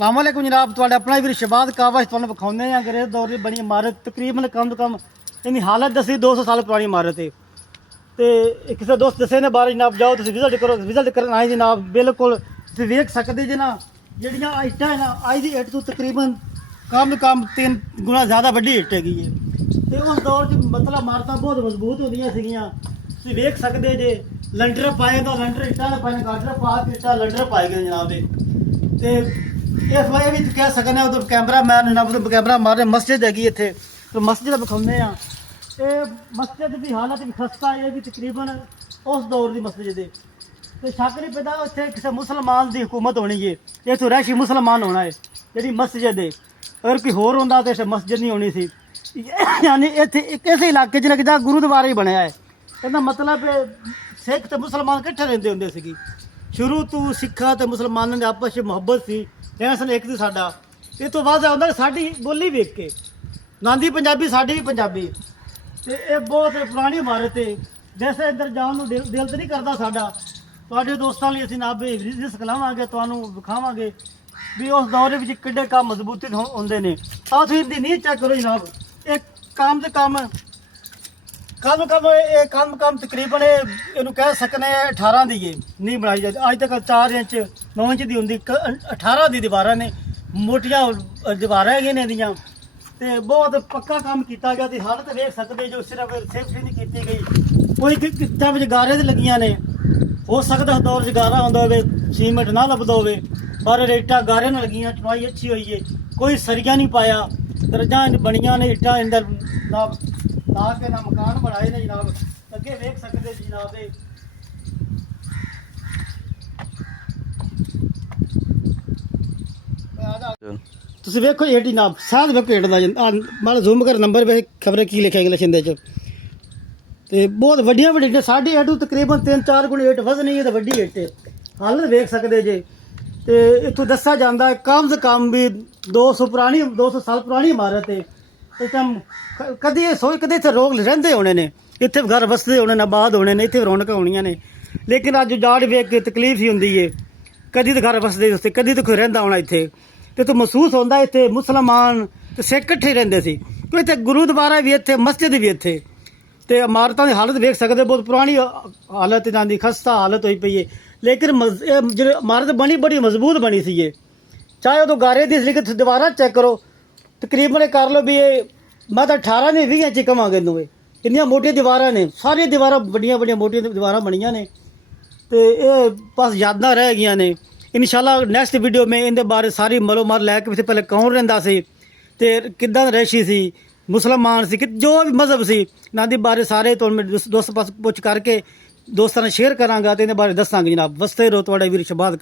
सलामुअलैकुम जनाब, तुहाडा अपना वीर शहबाज काबा तुहानूं विखाउने आ अंग्रेज दौर की बनी इमारत तकरीबन कम तो कम इहदी हालत दसी 200 साल पुरानी इमारत है। तो किसी दोस्त दसे ने बाहर जनाब जाओ तुसीं विजिट करो, विजिट करन आए जनाब बिल्कुल तुसीं वेख सकदे जे ना जिहड़ियां इट्टां है ना अज दी इट्ट तो तकरीबन कम 3 गुणा ज़्यादा वड्डी इट्ट हैगी है। तो उस दौर च मतलब इमारतां बहुत मजबूत होंदियां सीगियां। तुसीं वेख सकदे जे लंडर पाए तो लंडर इट्टां दे पाए गाडर पा के इट्टां लंडर पाए गए जनाब दे। इस वजह भी कह सकने उधर कैमरा मैन जनाब कैमरा मारे मस्जिद हैगी इत्थे तो मस्जिद विखाउने आ। मस्जिद की हालत भी खस्ता है भी तकरीबन उस दौर की मस्जिद है। तो शक नहीं पैदा इतने किसी मुसलमान की हुकूमत होनी है, इतों रैशी मुसलमान होना है जी मस्जिद है। अगर कोई होर होंदा तो इस मस्जिद नहीं होनी सी। यानी इतने इस इलाके च लगता गुरुद्वारा ही बनया है। कहना मतलब सिख तो मुसलमान कट्ठे रहंदे हुंदे सी। शुरू तो सिखा तो मुसलमानों की आपस में मुहब्बत सी, सन एक सी साडा। इस तो बाद आउंदा साडी बोली वेख के नांदी पंजाबी साडी भी पंजाबी। तो ये बहुत पुरानी इमारत है। वैसे इधर जाने को दिल तो नहीं करता साडा। तुहाडे दोस्तां लई असीं नाब रिस्क लावांगे, तुहानूं विखावांगे भी उस दौर में किड्डे काम मजबूती होंदे ने। आ तुसीं इहदी नींह चेक करो जनाब, एक काम तो कम तकरीबन इनू कह सकने 18 दी है नींह बनाई जाती। अज तक 4 इंच 9 इंच की होंगी, 18 की दीवारां ने, मोटियां दीवारां है इहदियां। तो बहुत पक्का काम किया गया। तो हालत वेख सकते जो सिर्फ सेफ्टी नहीं की गई। कोई कित्तां विच गारे ते लगियां ने, हो सकता उस दौर च गारा आउंदा होवे, सीमेंट ना लभदा होवे, पर रेटा गारे न लगियां, चुनाई अच्छी हुई है। कोई सरिया नहीं पाया, दरजा बनियां ने इट्टां अंदर जनाब ला के ना मकान बनाए ने जनाब। अगे वेख सकते जनाब तुसीं वेखो इट जनाब साथ वेखो इट दा माड़ा जूम कर नंबर वे खबर की लिखा इंग्लिश इंदे च। ते बहुत वड्डियां वड्डियां साढ़ी इट तकरीबन 3-4 गुणे इट वजन ही है तो वड्डी इट है। हालत वेख सकते जे। तो इतों दसा जाता है कम से कम भी 200 साल पुरानी इमारत है। इस टाइम कभी सोच कदे इतने लोग रहिंदे होने ने, इतने घर बसते होने ने, आबाद होने ने, इतने रौनक होनियां ने। लेकिन अज उजाड़ वेख के तकलीफ ही होंदी है। कदी तो घर बसते उत्थे, कदी तो कोई रहिंदा होना इत्थे। तो महसूस होंदा इत्थे मुसलमान ते सिख कट्ठे रहिंदे सी। कोई इत्थे गुरुद्वारा भी इत्थे, मस्जिद भी इत्थे। तो इमारतों की हालत वेख सकते बहुत पुरानी हालत इन्हां दी खस्ता हालत हुई पई है। लेकिन जो इमारत बनी बड़ी मजबूत बनी सी ये, चाहे वो गारे दी लेकिन दीवारा चेक करो तकरीबन कर लो भी ये मैं तो 18 ने 20 इंच कवांगे इनू। इन्नियां मोटियां दीवारां ने, सारियां दीवारां बड़ियां मोटियां दीवारां बनियां ने। तो ये बस यादां रह गईयां ने। इंशाल्लाह नैक्सट वीडियो में इनके बारे सारी मलोमार लैके फिर पहले कौन रहिंदा सी ते किद्दां रैशी सी, मुसलमान सी कि जो भी मजहब सी ना दे बारे सारे तो मैं दोस्त पुछ करके दोस्तों ने शेयर करांगा तो इन्हें बारे दसांगे जनाब। वसते रहो तुहाडा वीर शहबाज।